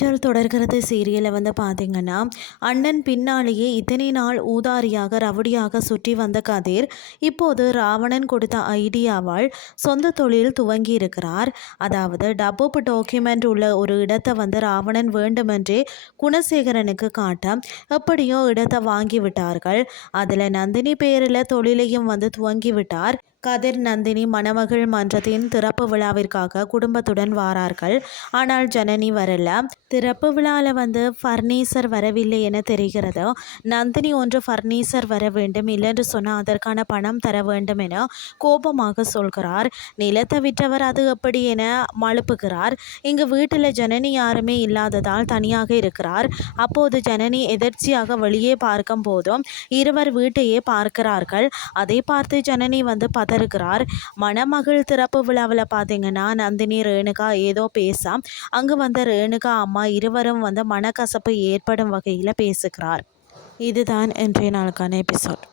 காதல் தொடர்கிறது சீரியலை வந்து பார்த்தீங்கன்னா, அண்ணன் பின்னாலேயே இத்தனை நாள் ஊதாரியாக ரவுடியாக சுற்றி வந்த கதிர் இப்போது ராவணன் கொடுத்த ஐடியாவால் சொந்த தொழில் துவங்கி இருக்கிறார். அதாவது டப்பப் டாக்குமெண்ட் உள்ள ஒரு இடத்தை வந்து ராவணன் வேண்டுமென்றே குணசேகரனுக்கு காட்ட எப்படியோ இடத்தை வாங்கி விட்டார்கள். அதில் நந்தினி பேரில் தொழிலையும் வந்து துவங்கி விட்டார். கதிர் நந்தினி மணமகள் மன்றத்தின் திறப்பு விழாவிற்காக குடும்பத்துடன் வாரார்கள். ஆனால் ஜனனி வரல. திறப்பு விழாவில் வந்து ஃபர்னிச்சர் வரவில்லை என தெரிகிறது. நந்தினி ஒன்று ஃபர்னிச்சர் வர வேண்டும், இல்லைன்னு சொன்னால் அதற்கான பணம் தர வேண்டும் என கோபமாக சொல்கிறார். நிலத்தை விற்றவர் அது எப்படி என மழுப்புகிறார். இங்கு வீட்டில் ஜனனி யாருமே இல்லாததால் தனியாக இருக்கிறார். அப்போது ஜனனி எதர்ச்சியாக வெளியே பார்க்கும் போதும் இருவர் வீட்டையே பார்க்கிறார்கள். அதை பார்த்து ஜனனி வந்து பதறுகிறார். மணமகள் திறப்பு விழாவில் பார்த்தீங்கன்னா நந்தினி ரேணுகா ஏதோ பேச அங்கு வந்த ரேணுகா அம்மா இருவரும் வந்து மனக்கசப்பு ஏற்படும் வகையில் பேசுகிறார். இதுதான் இன்றைய நாளுக்கான எபிசோட்.